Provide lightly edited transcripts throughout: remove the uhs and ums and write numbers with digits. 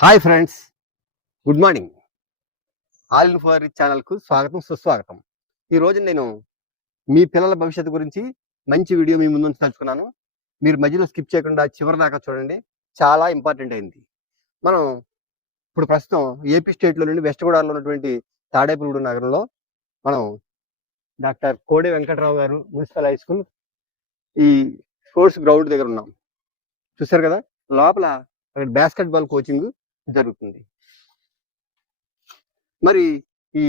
Hi friends, good morning. All in for ఛానల్కు స్వాగతం, సుస్వాగతం. ఈరోజు నేను మీ పిల్లల భవిష్యత్తు గురించి మంచి వీడియో మీ ముందు తలుచుకున్నాను. మీరు మధ్యలో స్కిప్ చేయకుండా చివరి దాకా చూడండి, చాలా ఇంపార్టెంట్ అయింది. మనం ఇప్పుడు ప్రస్తుతం ఏపీ స్టేట్లో నుండి వెస్ట్ గోదావరిలో ఉన్నటువంటి తాడేపల్లిగూడెం నగరంలో మనం డాక్టర్ కోడే వెంకటరావు గారు మున్సిపల్ హై స్కూల్ ఈ స్పోర్ట్స్ గ్రౌండ్ దగ్గర ఉన్నాం. చూసారు కదా, లోపల బాస్కెట్ బాల్ కోచింగ్ జరుగుతుంది. మరి ఈ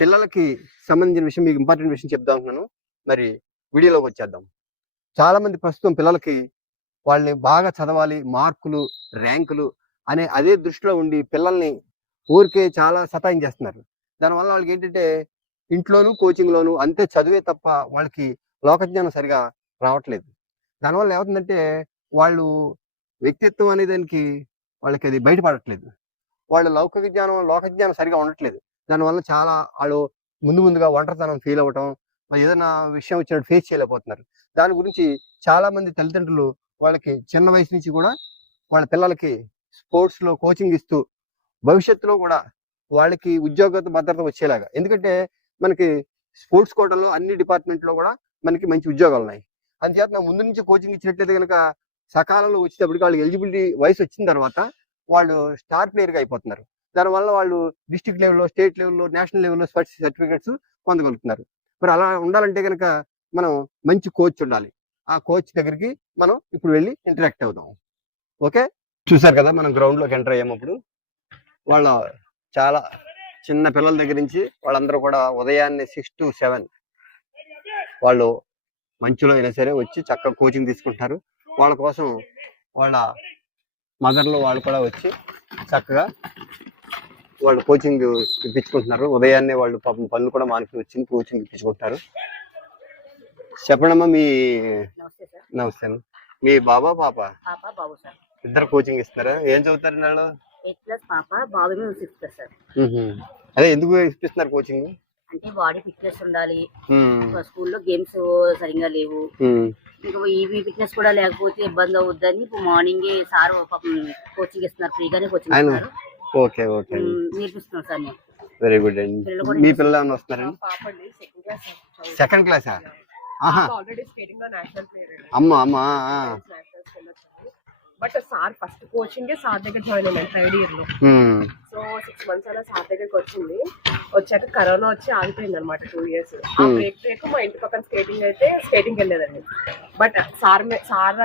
పిల్లలకి సంబంధించిన విషయం, మీకు ఇంపార్టెంట్ విషయం చెప్తా ఉంటున్నాను. మరి వీడియోలోకి వచ్చేద్దాం. చాలా మంది ప్రస్తుతం పిల్లలకి వాళ్ళని బాగా చదవాలి, మార్కులు, ర్యాంకులు అనే అదే దృష్టిలో ఉండి పిల్లల్ని ఊరికే చాలా సతాయించేస్తున్నారు. దానివల్ల వాళ్ళకి ఏంటంటే ఇంట్లోనూ కోచింగ్లోనూ అంతే చదివే తప్ప వాళ్ళకి లోకజ్ఞానం సరిగా రావట్లేదు. దానివల్ల ఏమవుతుందంటే వాళ్ళు వ్యక్తిత్వం అనే దానికి వాళ్ళకి అది బయటపడట్లేదు. వాళ్ళ లోకజ్ఞానం సరిగా ఉండట్లేదు. దానివల్ల చాలా వాళ్ళు ముందుగా ఒంటరితనం ఫీల్ అవ్వటం, ఏదైనా విషయం వచ్చినట్టు ఫేస్ చేయలేకపోతున్నారు. దాని గురించి చాలా మంది తల్లిదండ్రులు వాళ్ళకి చిన్న వయసు నుంచి కూడా వాళ్ళ పిల్లలకి స్పోర్ట్స్లో కోచింగ్ ఇస్తూ భవిష్యత్తులో కూడా వాళ్ళకి ఉద్యోగ భద్రత వచ్చేలాగా, ఎందుకంటే మనకి స్పోర్ట్స్ కోటాలో అన్ని డిపార్ట్మెంట్లో కూడా మనకి మంచి ఉద్యోగాలు ఉన్నాయి. అందుచేత ముందు నుంచి కోచింగ్ ఇచ్చినట్లయితే కనుక సకాలంలో వచ్చేటప్పటికి వాళ్ళు ఎలిజిబిలిటీ వయసు వచ్చిన తర్వాత వాళ్ళు స్టార్ ప్లేయర్గా అయిపోతున్నారు. దానివల్ల వాళ్ళు డిస్ట్రిక్ట్ లెవెల్లో, స్టేట్ లెవెల్లో, నేషనల్ లెవెల్లో సర్టిఫికెట్స్ పొందగలుగుతున్నారు. మరి అలా ఉండాలంటే కనుక మనం మంచి కోచ్ ఉండాలి. ఆ కోచ్ దగ్గరికి మనం ఇప్పుడు వెళ్ళి ఇంటరాక్ట్ అవుదాం. ఓకే, చూసారు కదా, మనం గ్రౌండ్లోకి ఎంటర్ అయ్యామప్పుడు వాళ్ళ చాలా చిన్న పిల్లల దగ్గర నుంచి వాళ్ళందరూ కూడా ఉదయాన్నే 6 to 7 వాళ్ళు మంచులో అయినా సరే వచ్చి చక్కగా కోచింగ్ తీసుకుంటున్నారు. వాళ్ళ కోసం వాళ్ళ మదర్లో వాళ్ళు కూడా వచ్చి చక్కగా వాళ్ళు కోచింగ్ ఇప్పించుకుంటున్నారు. ఉదయాన్నే వాళ్ళు పాపం పనులు కూడా మానుకుని వచ్చి కోచింగ్ ఇప్పించుకుంటున్నారు. చెప్పండమ్మా, మీ నమస్తే. మీ బాబా పాప ఇద్దరు కోచింగ్ ఇస్తున్నారా? ఏం చదువుతారు వాళ్ళు? అదే ఎందుకు ఇప్పిస్తున్నారు కోచింగ్ అంటే బాడీ ఫిట్నెస్ ఉండాలి. స్కూల్లో గేమ్స్ సరిగ్గా లేవు, ఇంకా ఈవీ ఫిట్నెస్ కూడా లేకపోతే ఇబ్బంది అవుద్దని ఇప్పుడు మార్నింగ్ సార్ కోచింగ్ ఇస్తున్నారు, ఫ్రీగానే కోచింగ్ ఇస్తున్నారు. ఓకే ఓకే, నేర్పిస్తున్నారు సార్. వెరీ గుడ్ అండి. మీ పిల్లలు ఏమైనా వస్తున్నారండి? సెకండ్ క్లాసా? అమ్మా అమ్మా. But sir first coaching sir దగ్గర జాయిన్ అయ్యాను 3rd year లో. సో 6 months అలా సార్ దగ్గరికి వచ్చింది. వచ్చాక కరోనా వచ్చి ఆగిపోయింది అనమాట 2 years. ఆ బ్రేక్ మా ఇంటి పక్కన స్కేటింగ్ వెళ్ళేదండి. బట్ సార్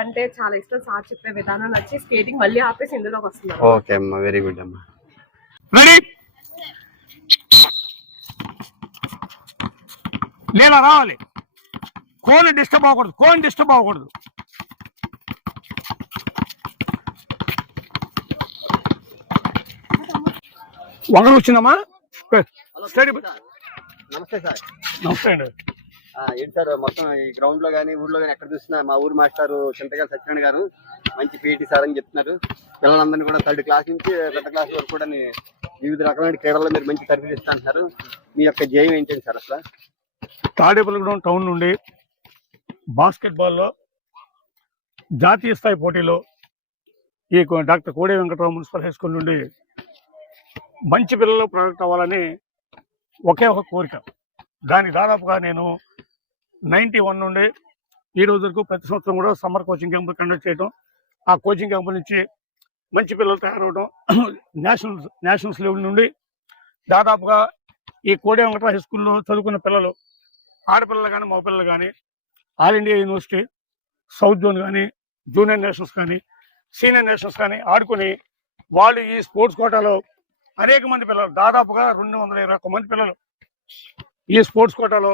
అంటే చాలా ఇష్టం. సార్ చెప్పే విధానం నచ్చి స్కేటింగ్ మళ్ళీ ఆపేసి ఇందులోకి వస్తున్నారు. ఓకే అమ్మా, వెరీ గుడ్ అమ్మా. నీలా రావాలి, కోన్ డిస్టర్బ్ అవ్వకూడదు. వంగలు వచ్చిందమ్మా. నమస్తే సార్. నమస్తే అండి. ఏంటి సార్, మొత్తం ఈ గ్రౌండ్ లో కానీ ఊర్లో కానీ ఎక్కడ చూసినా మా ఊరు మాస్టారు చింతగారి సత్యనారాయణ గారు మంచి పీటీ సార్ అని చెప్తున్నారు. పిల్లలందరినీ కూడా 3rd class నుంచి పెద్ద క్లాస్ వరకు కూడా వివిధ రకమైన క్రీడల్లో మీరు మంచి తరఫీ ఇస్తా అంటున్నారు. మీ యొక్క ధ్యేయం ఏంటండి సార్ అసలు? తాడేపల్లిగూడెం టౌన్ నుండి బాస్కెట్బాల్లో జాతీయ స్థాయి పోటీలో ఈ డాక్టర్ కోడే వెంకటరావు మున్సిపల్ హై స్కూల్ నుండి మంచి పిల్లలు ప్రొడక్ట్ అవ్వాలని ఒకే ఒక కోరిక. దానికి దాదాపుగా నేను 91 నుండి ఈ రోజు వరకు ప్రతి సంవత్సరం కూడా సమ్మర్ కోచింగ్ క్యాంపులు కండక్ట్ చేయడం, ఆ కోచింగ్ క్యాంపుల నుంచి మంచి పిల్లలు తయారవడం, నేషనల్స్ లెవెల్ నుండి దాదాపుగా ఈ కోడే వెంకటరావు హై స్కూల్లో చదువుకున్న పిల్లలు, ఆడపిల్లలు కానీ మగపిల్లలు కానీ, all India university, south zone కానీ, జూనియర్ నేషనల్స్ కానీ, సీనియర్ నేషనల్స్ కానీ ఆడుకుని వాళ్ళు ఈ స్పోర్ట్స్ కోటాలో అనేక మంది పిల్లలు, దాదాపుగా 221 మంది పిల్లలు ఈ స్పోర్ట్స్ కోటాలో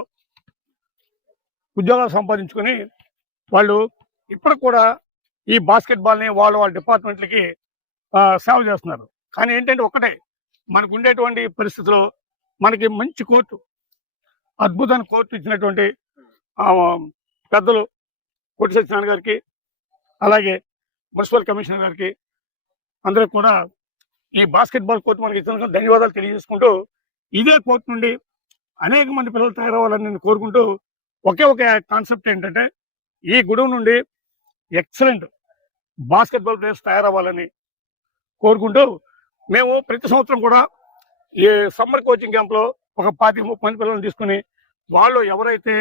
ఉద్యోగాలు సంపాదించుకొని వాళ్ళు ఇప్పటికి కూడా ఈ బాస్కెట్బాల్ని వాళ్ళ డిపార్ట్మెంట్లకి సేవ చేస్తున్నారు. కానీ ఏంటంటే ఒక్కటే, మనకు ఉండేటువంటి పరిస్థితుల్లో మనకి మంచి కోర్టు, అద్భుతమైన కోర్టు ఇచ్చినటువంటి పెద్దలు కోటి సత్యనారాయణ గారికి, అలాగే మున్సిపల్ కమిషనర్ గారికి, అందరికి కూడా ఈ బాస్కెట్బాల్ కోర్టు మనకి ఇచ్చిన ధన్యవాదాలు తెలియజేసుకుంటూ, ఇదే కోర్టు నుండి అనేక మంది పిల్లలు తయారవ్వాలని నేను కోరుకుంటూ, ఒకే ఒక కాన్సెప్ట్ ఏంటంటే ఈ గూడెం నుండి ఎక్సలెంట్ బాస్కెట్బాల్ ప్లేయర్స్ తయారవ్వాలని కోరుకుంటూ మేము ప్రతి సంవత్సరం కూడా ఈ సమ్మర్ కోచింగ్ క్యాంప్లో ఒక 25-30 మంది పిల్లల్ని తీసుకుని వాళ్ళు ఎవరైతే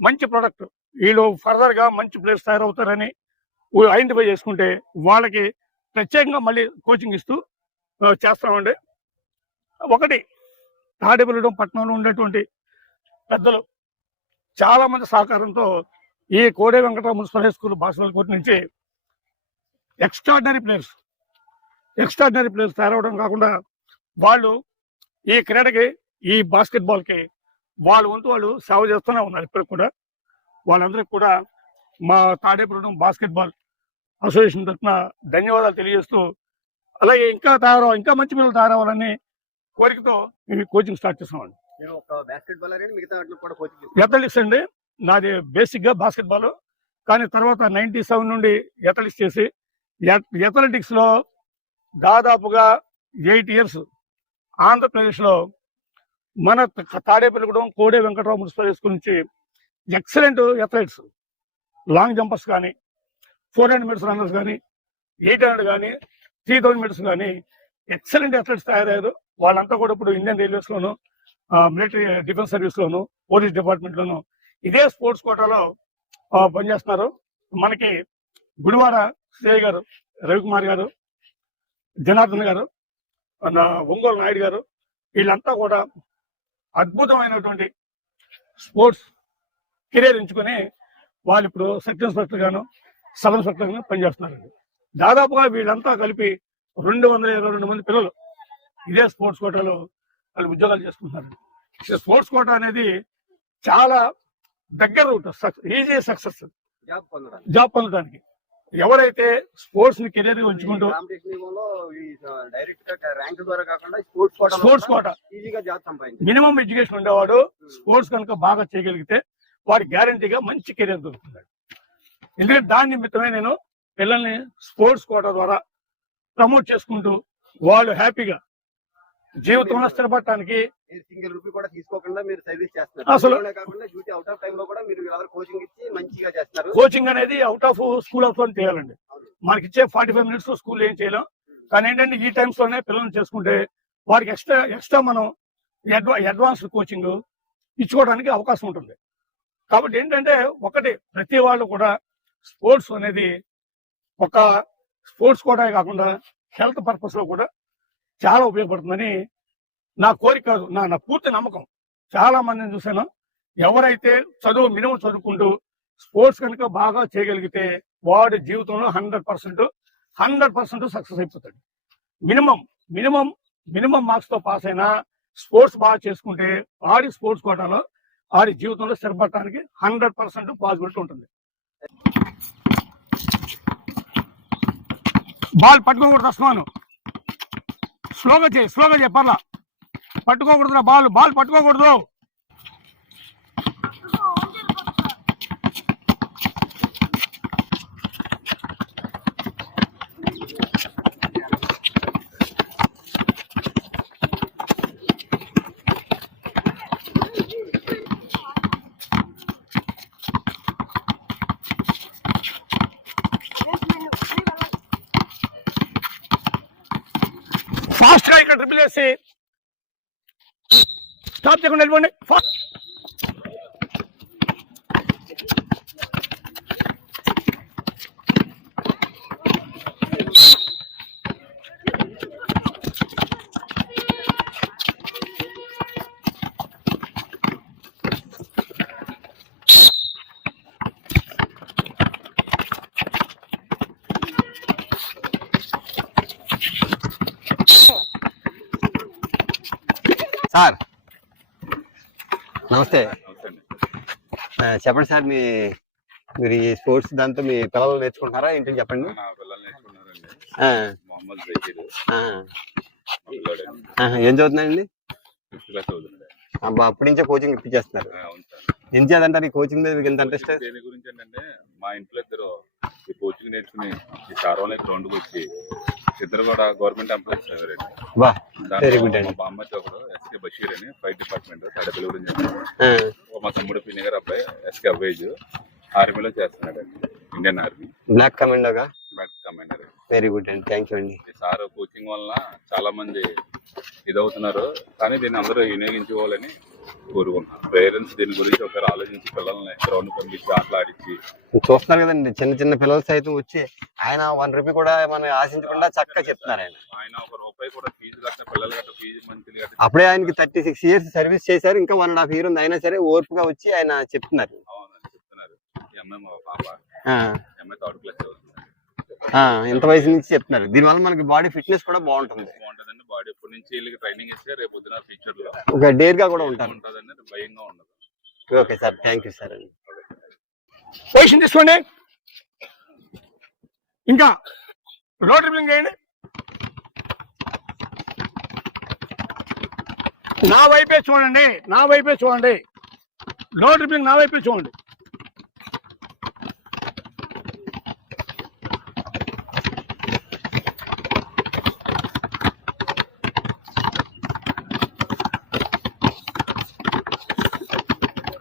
మంచి ప్రోడక్ట్ వీళ్ళు ఫర్దర్గా మంచి ప్లేయర్స్ తయారవుతారని ఐడెంటిఫై చేసుకుంటే వాళ్ళకి ప్రత్యేకంగా మళ్ళీ కోచింగ్ ఇస్తూ చేస్తామండి. ఒకటి తాడేపల్లిగూడెం పట్టణంలో ఉండేటువంటి పెద్దలు చాలా మంది సహకారంతో ఈ కోడే Venkatarao municipal high school basketball court నుంచి ఎక్స్ట్రాడినరీ ప్లేయర్స్ తయారవడం కాకుండా వాళ్ళు ఈ క్రీడకి ఈ బాస్కెట్బాల్కి వాళ్ళ వంతు వాళ్ళు సేవ చేస్తూనే ఉన్నారు. ఇప్పటికి కూడా వాళ్ళందరికీ కూడా మా తాడేపల్లిగూడెం బాస్కెట్బాల్ అసోసియేషన్ తరఫున ధన్యవాదాలు తెలియజేస్తూ అలాగే ఇంకా మంచి పిల్లలు తయారవ్వాలని కోరికతో మేము కోచింగ్ స్టార్ట్ చేస్తామండి. అథ్లెటిక్స్ అండి నాది బేసిక్గా బాస్కెట్బాల్, కానీ తర్వాత 97 నుండి అథ్లెటిక్స్ చేసి అథ్లెటిక్స్లో దాదాపుగా 8 ఇయర్స్ ఆంధ్రప్రదేశ్లో మన తాడేపల్లిగూడెం కోడే వెంకటరావు మున్సిపల్ స్కూల్ నుంచి ఎక్సలెంట్ అథ్లెట్స్, లాంగ్ జంపర్స్ కానీ, 400 మీటర్స్ రన్నర్స్ కానీ, 800 కానీ, 3000 మీటర్స్ కానీ ఎక్సలెంట్ అథ్లెట్స్ తయారయ్యారు. వాళ్ళంతా కూడా ఇప్పుడు ఇండియన్ రైల్వేస్లోను, మిలిటరీ డిఫెన్స్ సర్వీస్లోను, పోలీస్ డిపార్ట్మెంట్లోను ఇదే స్పోర్ట్స్ కోటాలో పనిచేస్తున్నారు. మనకి గుడివాడ సిఐ గారు రవికుమార్ గారు, జనార్దన్ గారు, ఒంగోలు నాయుడు గారు వీళ్ళంతా కూడా అద్భుతమైనటువంటి స్పోర్ట్స్ కెరీర్ ఎంచుకొని వాళ్ళు ఇప్పుడు సెక్షన్ ఇన్స్పెక్టర్ గాను, సబ్ ఇన్స్పెక్టర్ గాను పనిచేస్తున్నారండి. దాదాపుగా వీళ్ళంతా కలిపి 222 మంది పిల్లలు ఇదే స్పోర్ట్స్ కోటాలో వాళ్ళు ఉద్యోగాలు చేసుకుంటున్నారు. స్పోర్ట్స్ కోటా అనేది చాలా దగ్గర రూట్, ఈజీ సక్సెస్ జాబ్ పొందడానికి. ఎవరైతే స్పోర్ట్స్ ని కెరీర్ గా ఉంచుకుంటూ స్పోర్ట్స్ కోటా మినిమం ఎడ్యుకేషన్ ఉండేవాడు స్పోర్ట్స్ కనుక బాగా చేయగలిగితే వాడి గ్యారంటీగా మంచి కెరీర్ దొరుకుతుంది. ఎందుకంటే దాని నిమిత్తమే నేను పిల్లల్ని స్పోర్ట్స్ కోటా ద్వారా ప్రమోట్ చేసుకుంటూ వాళ్ళు హ్యాపీగా జీవితంలో స్థిరపడటానికి సింగిల్ రూపీ కూడా తీసుకోకుండా మీరు సర్వీస్ చేస్తున్నారు. అసలు కాకుండా డ్యూటీ అవుట్ ఆఫ్ టైం లో కూడా మీరు కోచింగ్ ఇచ్చి మంచిగా చేస్తారు. కోచింగ్ అనేది అవుట్ ఆఫ్ స్కూల్ ఆఫ్ చేయాలండి. మనకి ఇచ్చే 45 మినిట్స్ స్కూల్ ఏం చేయలేం, కానీ ఏంటంటే ఈ టైమ్స్ లోనే పిల్లల్ని చేసుకుంటే వారికి ఎక్స్ట్రా మనం అడ్వాన్స్డ్ కోచింగ్ ఇచ్చుకోవడానికి అవకాశం ఉంటుంది. కాబట్టి ఏంటంటే ఒకటి ప్రతి వాళ్ళు కూడా స్పోర్ట్స్ అనేది ఒక స్పోర్ట్స్ కోటా కాకుండా హెల్త్ పర్పస్ లో కూడా చాలా ఉపయోగపడుతుందని నా కోరిక కాదు, నా పూర్తి నమ్మకం. చాలా మందిని చూసాను, ఎవరైతే మినిమం చదువుకుంటూ స్పోర్ట్స్ కనుక బాగా చేయగలిగితే వాడి జీవితంలో 100% సక్సెస్ అయిపోతాడు. మినిమం మార్క్స్ తో పాస్ అయినా స్పోర్ట్స్ బాగా చేసుకుంటే వాడి స్పోర్ట్స్ కోటాలో వాడి జీవితంలో స్థిరపడటానికి 100% పాసిబిలిటీ ఉంటుంది. బాల్ పట్టుకోకూడదు, అస్మాను స్లోగా చేయి పర్లా, పట్టుకోకూడదురా, బాల్ పట్టుకోకూడదు. ఫాస్ట్ గా ఇక్కడ ట్రిపుల్ వేసి స్టాప్ చేయకుండా వెళ్ళిపోండి. సార్ నమస్తే. చెప్పండి సార్, మీరు ఈ స్పోర్ట్స్ దాంతో మీ పిల్లలు నేర్చుకుంటున్నారా ఏంటని చెప్పండి. ఏం చదువుతున్నాయండి? అబ్బా, అప్పటి నుంచే కోచింగ్ ఇప్పించేస్తున్నారు. ఏం చేయాలంటారు ఈ కోచింగ్ మీద మీకు ఎంత ఇంట్రెస్ట్? దీని గురించి ఏంటంటే మా ఇంట్లో ఇద్దరు ఈ కోచింగ్ నేర్చుకుని ఈ సార్వలే గ్రౌండ్కి వచ్చి ఇద్దరు కూడా గవర్నమెంట్ ఎంప్లాయీస్ చదివారండి. వెరీ గుడ్ అండి. మా అమ్మాయి ఒకడు ఎస్కే బషీర్ అని ఫైర్ డిపార్ట్మెంట్ తడపల్లి గురించి చేస్తారు. మా తమ్ముడు పిన్ని గారు అబ్బాయి ఎస్కే అవేజ్ ఆర్మీలో చేస్తున్నాడు అండి, ఇండియన్ ఆర్మీ బ్లాక్ కమాండోగా. Black commander. వెరీ గుడ్ అండి, థ్యాంక్ యూ అండి. ఈ సార్ కోచింగ్ వలన చాలా మంది ఇదవుతున్నారు, కానీ దీన్ని అందరూ వినియోగించుకోవాలని కోరుకుంటున్నాను. పేరెంట్స్ దీని గురించి ఒకసారి ఆలోచించి పిల్లల్ని గ్రౌండ్ పంపించి ఆటలు ఆడించి. చూస్తున్నారు కదండి, చిన్న చిన్న పిల్లలు సైతం వచ్చి ఆయన 1 రూపీ కూడా మనం ఆశించకుండా చక్కగా చెప్తున్నారు. ఆయన 1 రూపాయి కూడా ఫీజు కట్టిన పిల్లలు గట్ట ఫీజు మంత్లీ కట్టిన. అప్పుడే ఆయనకి 36 years సర్వీస్ చేశారు, ఇంకా 1.5 year ఉంది, అయినా సరే ఓర్పుగా వచ్చి ఆయన చెప్తున్నారు. అవునండి చెప్తున్నారు. ఈ అమ్మాయి మా పాప, ఆ, ఈ అమ్మాయి 3rd class చదువుతుంది. ఇంత వయసు నుంచి చెప్తున్నారు. దీనివల్ల మనకి బాడీ ఫిట్నెస్ కూడా బాగుంటుంది. బాగుంటుందండి. బాడీ ఎప్పటి నుంచి వీళ్ళకి ట్రైనింగ్ ఇస్తే రేపు పొద్దున ఫ్యూచర్ లో ఒక డేర్ గా కూడా ఉంటారు. ఉంటుందండి, భయంగా ఉండదు. Okay sir, thank you sir అండి. పొజిషన్ తీసుకోండి. ఇంకా లో డ్రిబ్లింగ్ చేయండి. నా వైపే చూడండి, నా వైపే చూడండి. లో డ్రిబ్లింగ్ నా వైపే చూడండి.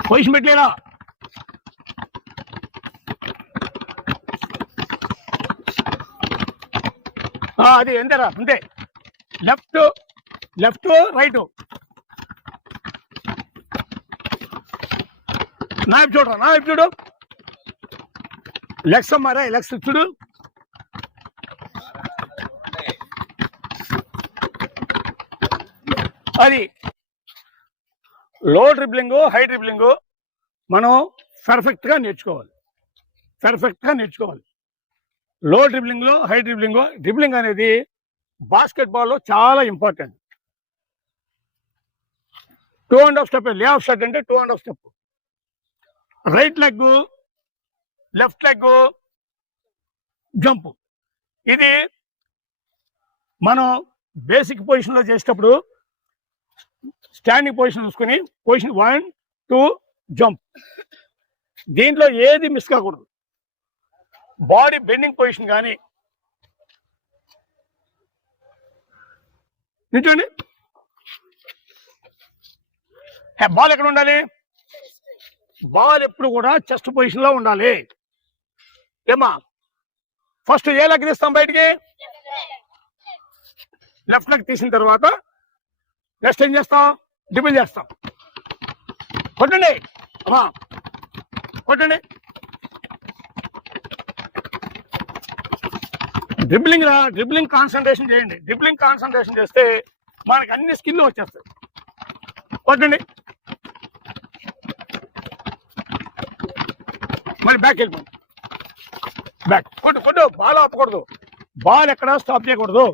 పొజిషన్ పెట్టలేదా? అది ఎంతరా అంతే. Left left right. నా వైపు చూడరా, నా వైపు చూడు. లెగ్స్ అమ్మారా, లెగ్స్ చూడు. అది లో డ్రిబ్లింగ్, హై డ్రిబ్లింగ్ మనం పర్ఫెక్ట్ గా నేర్చుకోవాలి, పర్ఫెక్ట్ గా నేర్చుకోవాలి. లో డ్రిబ్లింగ్ లో, హై డ్రిబ్లింగ్. డ్రిబ్లింగ్ అనేది బాస్కెట్ బాల్ లో చాలా important. 2.5 step. Lay off shot అంటే 2.5 step. Right leg, left leg, jump. ఇది మనం బేసిక్ పొజిషన్ లో చేసేటప్పుడు స్టాండింగ్ పొజిషన్ చూసుకుని పొజిషన్ 1 2 జంప్. దీంట్లో ఏది మిస్ కాకూడదు. బాడీ బెండింగ్ పొజిషన్ కానీ. నిల్చోండి. బాల్ ఎక్కడ ఉండాలి? బాల్ ఎప్పుడు కూడా చెస్ట్ పొజిషన్ లో ఉండాలి. ఏమా ఫస్ట్ ఏ లెగ్ తీస్తాం బయటికి? లెఫ్ట్ లెగ్ తీసిన తర్వాత నెక్స్ట్ ఏం చేస్తాం? డ్రిబుల్ చేస్తాం. కొట్టండి అమ్మా, కొట్టండి. డ్రిబ్లింగ్ రా, డ్రిబ్లింగ్ కాన్సన్ట్రేషన్ చేయండి. డ్రిబ్లింగ్ కాన్సన్ట్రేషన్ చేస్తే మనకి అన్ని స్కిల్ వచ్చేస్తాయి. కొట్టండి. మరి బ్యాక్ వెళ్ళిపోండి. బ్యాక్ కొట్టు, కొట్టు. బాల్ ఆపకూడదు. బాల్ ఎక్కడా స్టాప్ చేయకూడదు.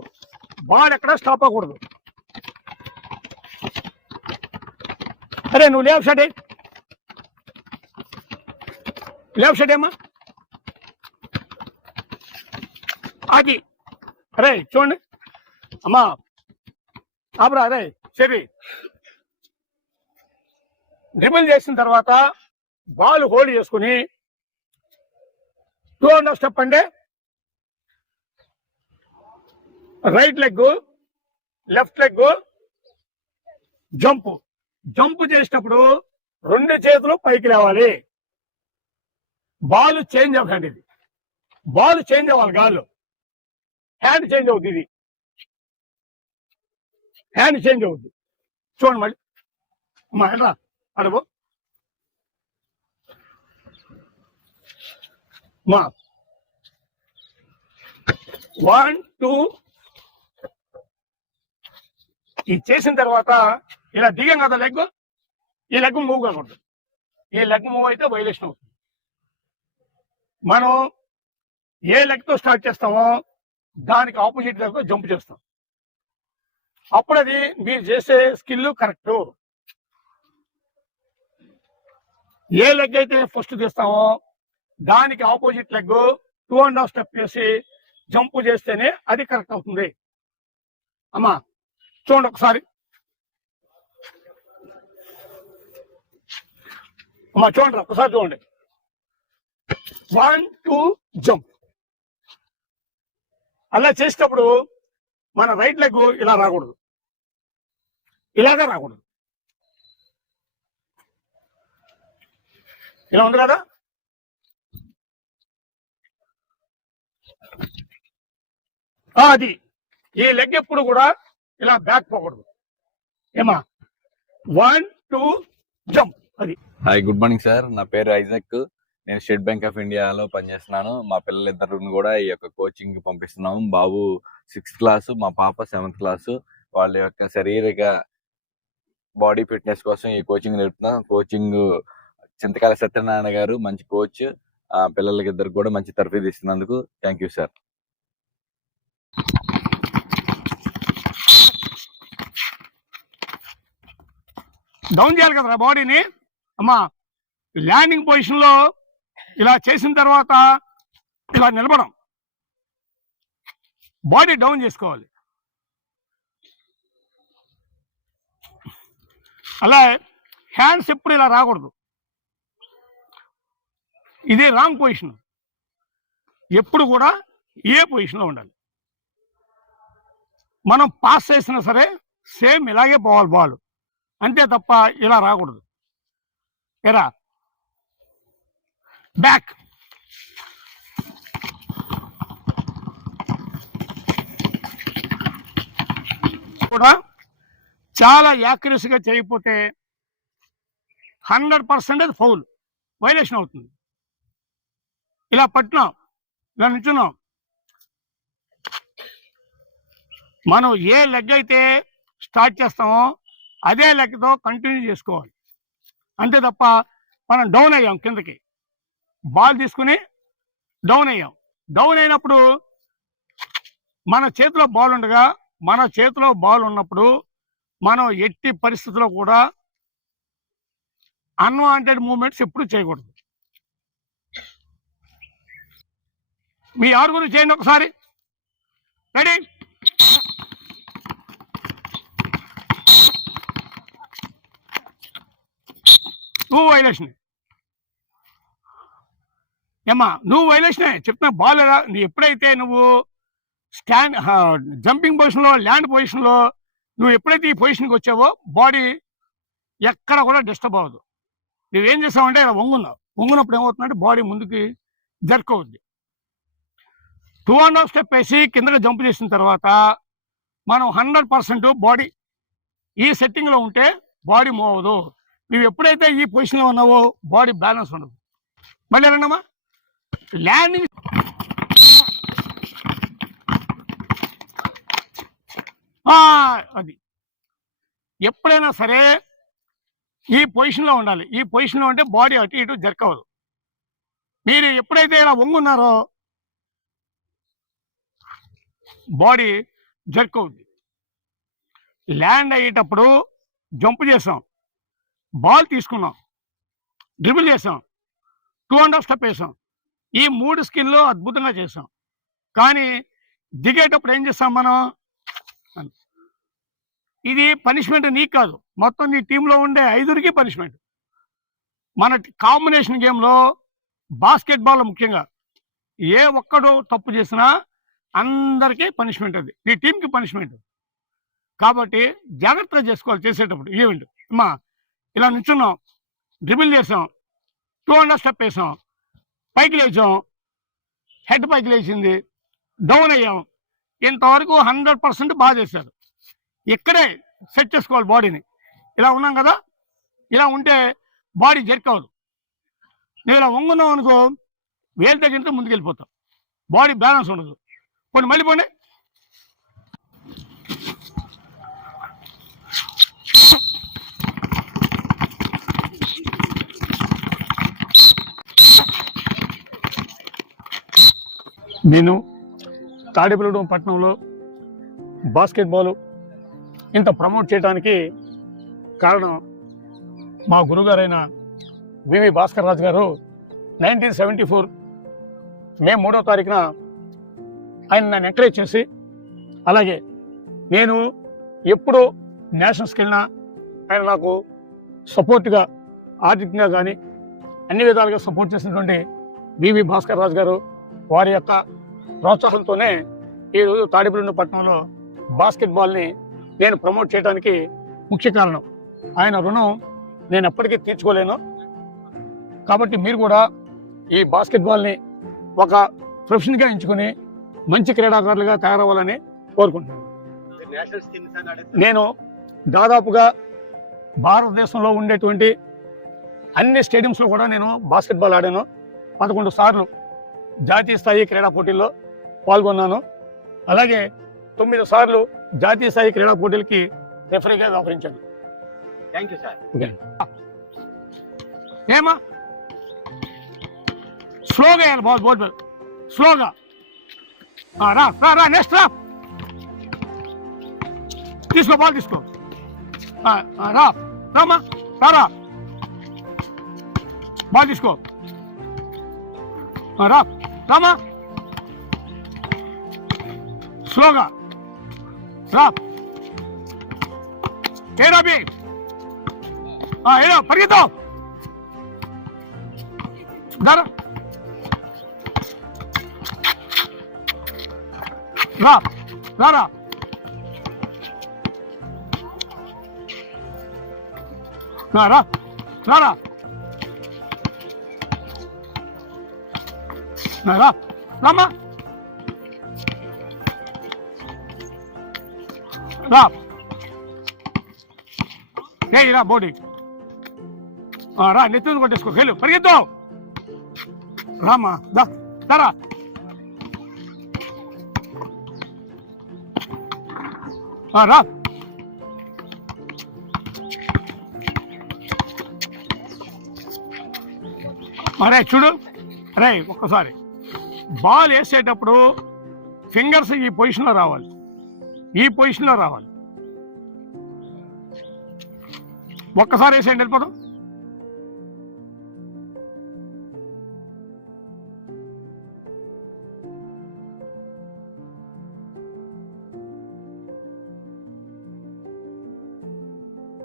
బాల్ ఎక్కడా స్టాప్ అవ్వకూడదు. అరే నువ్వు లేఫ్ట్ సైడ్, లేఫ్ట్ సైడ్ ఏమ్మా. అది అరే చూడండి అమ్మా, ఆపరా. అరే సరే, డ్రిబుల్ చేసిన తర్వాత బాల్ హోల్డ్ చేసుకుని 2.5 స్టెప్ అంటే right leg, left leg, jump. Jump చేసేటప్పుడు 2 చేతులు పైకి లేవాలి. బాల్ చేంజ్ అవ్వండి. ఇది బాల్ చేంజ్ అవ్వాలి. గాల్లో హ్యాండ్ చేంజ్ అవుతుంది. ఇది హ్యాండ్ చేంజ్ అవుతుంది. చూడండి మళ్ళీ అమ్మా, ఎలా అడవు మా 1 2. ఇది చేసిన తర్వాత ఇలా దిగాం కదా లెగ్, ఈ లెగ్ మూవ్ కాకూడదు. ఈ లెగ్ మూవ్ అయితే వైలేషన్ అవుతుంది. మనం ఏ లెగ్ తో స్టార్ట్ చేస్తామో దానికి ఆపోజిట్ లెగ్ తో జంప్ చేస్తాం. అప్పుడు అది మీరు చేసే స్కిల్ కరెక్ట్. ఏ లెగ్ అయితే ఫస్ట్ తీస్తామో దానికి ఆపోజిట్ లెగ్ 2.5 స్టెప్ చేసి జంప్ చేస్తేనే అది కరెక్ట్ అవుతుంది. అమ్మా చూడండి ఒకసారి. అమ్మా చూడండి ఒకసారి చూడండి. 1 2 జంప్. అలా చేసేటప్పుడు మన రైట్ లెగ్ ఇలా రాకూడదు, ఇలాగా రాకూడదు. ఇలా ఉంది కదా. అది ఈ లెగ్ ఎప్పుడు కూడా ఇలా బ్యాక్ పోకూడదు. ఏమా 1 2 జంప్. అది హాయ్, గుడ్ మార్నింగ్ సార్. నా పేరు ఐజక్. నేను స్టేట్ బ్యాంక్ ఆఫ్ ఇండియాలో పనిచేస్తున్నాను. మా పిల్లలిద్దరిని కూడా ఈ యొక్క కోచింగ్ పంపిస్తున్నాము. బాబు 6th క్లాసు, మా పాప 7th క్లాసు. వాళ్ళ యొక్క శారీరక బాడీ ఫిట్నెస్ కోసం ఈ కోచింగ్ నేర్పుతున్నాం. కోచింగ్ చింతకాల సత్యనారాయణ గారు మంచి కోచ్. పిల్లలకి ఇద్దరు కూడా మంచి తరఫీదు ఇస్తున్నందుకు థ్యాంక్ యూ సార్. డౌన్ చేయాలి కదరా బాడీని. అమ్మా ల్యాండింగ్ పొజిషన్ లో ఇలా చేసిన తర్వాత ఇలా నిలబడం, బాడీ డౌన్ చేసుకోవాలి. అలా హ్యాండ్స్ ఎప్పుడు ఇలా రాకూడదు. ఇది రాంగ్ పొజిషన్. ఎప్పుడు కూడా ఏ పొజిషన్లో ఉండాలి. మనం పాస్ చేసినా సరే సేమ్ ఇలాగే పోవాలి బాల్, అంతే తప్ప ఇలా రాకూడదు. ఎరా బ్యాక్. కూడా చాలా యాక్యురసీగా చేయకపోతే 100% ఫౌల్, వైలేషన్ అవుతుంది. ఇలా పట్టినాం, ఇలా నిల్చున్నాం. మనం ఏ లెగ్ అయితే స్టార్ట్ చేస్తామో అదే లెగ్తో కంటిన్యూ చేసుకోవాలి, అంతే తప్ప మనం డౌన్ అయ్యాం కిందకి, బాల్ తీసుకుని డౌన్ అయ్యాం. డౌన్ అయినప్పుడు మన చేతిలో బాల్ ఉండగా, మన చేతిలో బాల్ ఉన్నప్పుడు మనం ఎట్టి పరిస్థితుల్లో కూడా అన్వాంటెడ్ మూమెంట్స్ ఎప్పుడు చేయకూడదు. మీ ఆరుగురు చేయండి ఒకసారి. రెడీ? నువ్వు వైలేషన్ ఏమ్మా, నువ్వు వైలేషనే చెప్తున్నా. బాల్ ఎప్పుడైతే నువ్వు స్టాండ్ జంపింగ్ పొజిషన్లో, ల్యాండ్ పొజిషన్లో నువ్వు ఎప్పుడైతే ఈ పొజిషన్కి వచ్చావో బాడీ ఎక్కడ కూడా డిస్టర్బ్ అవ్వదు. నువ్వేం చేసావంటే ఇలా వంగున్నావు. వంగునప్పుడు ఏమవుతుందంటే బాడీ ముందుకి జర్క్ అవుద్ది. 2.5 స్టెప్ వేసి కిందకి జంప్ చేసిన తర్వాత మనం 100% బాడీ ఈ సెట్టింగ్లో ఉంటే బాడీ మూవ్ అవ్వదు. నువ్వు ఎప్పుడైతే ఈ పొజిషన్లో ఉన్నావో బాడీ బ్యాలెన్స్ ఉండదు. మళ్ళీ రండమ్మా. ల్యాండింగ్ అది ఎప్పుడైనా సరే ఈ పొజిషన్లో ఉండాలి. ఈ పొజిషన్లో ఉంటే బాడీ అటు ఇటు జర్క్ అవ్వదు. మీరు ఎప్పుడైతే ఇలా వంగున్నారో బాడీ జర్క్ అవుద్ది. ల్యాండ్ అయ్యేటప్పుడు జంప్ చేసాం, బాల్ తీసుకున్నాం, డ్రిబుల్ చేసాం, 2.5 స్టెప్ వేసాం. ఈ 3 స్కిల్లో అద్భుతంగా చేసాం. కానీ దిగేటప్పుడు ఏం చేస్తాం మనం? ఇది పనిష్మెంట్ నీకు కాదు, మొత్తం నీ టీంలో ఉండే 5కి పనిష్మెంట్. మన కాంబినేషన్ గేమ్లో బాస్కెట్బాల్ ముఖ్యంగా ఏ ఒక్కడు తప్పు చేసినా అందరికీ పనిష్మెంట్. అది నీ టీంకి పనిష్మెంట్. కాబట్టి జాగ్రత్తగా చేసుకోవాలి చేసేటప్పుడు. ఈవెంట్ అమ్మా ఇలా నిల్చున్నాం, డ్రిబుల్ చేసాం, 2.5 స్టెప్ వేసాం, పైకి లేచాం, హెడ్ పైకి లేచింది, డౌన్ అయ్యాం. ఇంతవరకు 100% బాగా చేశారు. ఇక్కడే సెట్ చేసుకోవాలి బాడీని. ఇలా ఉన్నాం కదా, ఇలా ఉంటే బాడీ జర్క్ అవ్వదు. నువ్వు ఇలా వంగున్నావు అనుకో, వేలు తగ్గితే ముందుకు వెళ్ళిపోతావు, బాడీ బ్యాలెన్స్ ఉండదు. పోనీ మళ్ళీ పోండి. నేను తాడేపల్లిగూడెం పట్టణంలో బాస్కెట్బాల్ ఇంత ప్రమోట్ చేయడానికి కారణం మా గురుగారైన వివి భాస్కర్ రాజు గారు 1974 మే 3వ తారీఖున ఆయన నన్ను ఎంకరేజ్ చేసి, అలాగే నేను ఎప్పుడు నేషనల్స్కి వెళ్ళినా ఆయన నాకు సపోర్ట్గా, ఆర్థికంగా కానీ అన్ని విధాలుగా సపోర్ట్ చేసినటువంటి వివి భాస్కర్ రాజు గారు, వారి యొక్క ప్రోత్సాహంతోనే ఈరోజు తాడేపల్లిగూడెం పట్టణంలో బాస్కెట్బాల్ని నేను ప్రమోట్ చేయడానికి ముఖ్య కారణం. ఆయన రుణం నేను ఎప్పటికీ తీర్చుకోలేను. కాబట్టి మీరు కూడా ఈ బాస్కెట్బాల్ని ఒక ప్రొఫెషన్గా ఎంచుకొని మంచి క్రీడాకారులుగా తయారవ్వాలని కోరుకుంటున్నాను. నేను దాదాపుగా భారతదేశంలో ఉండేటువంటి అన్ని స్టేడియంస్లో కూడా నేను బాస్కెట్బాల్ ఆడాను. 11 సార్లు జాతీయ స్థాయి క్రీడా పోటీల్లో పాల్గొన్నాను. అలాగే 9 సార్లు జాతీయ స్థాయి క్రీడా పోటీలకి రెఫరీగా వ్యవహరించాను. Thank you sir. ఏమా స్లోగా వేయాలి బాల్ స్లోగా. రా రా రా నెక్స్ట్ రా, తీసుకో బాల్ తీసుకో. రా రామా రా బాల్ తీసుకో. రా రామా స్లోగా రా. ఏరా బి ఏరా పరిగెత్తావు. రా రా రా రా రా రా రా రామా రా. రా బోడీ రా, నెత్తుని కొట్టేసుకో. వెళ్ళు పరిగెత్తు రామా. రా రా. అరే చూడు, అరే ఒక్కసారి బాల్ వేసేటప్పుడు ఫింగర్స్ ఈ పొజిషన్లో రావాలి, ఈ పొజిషన్లో రావాలి. ఒక్కసారి వేసేయండి వెళ్ళిపోతాం.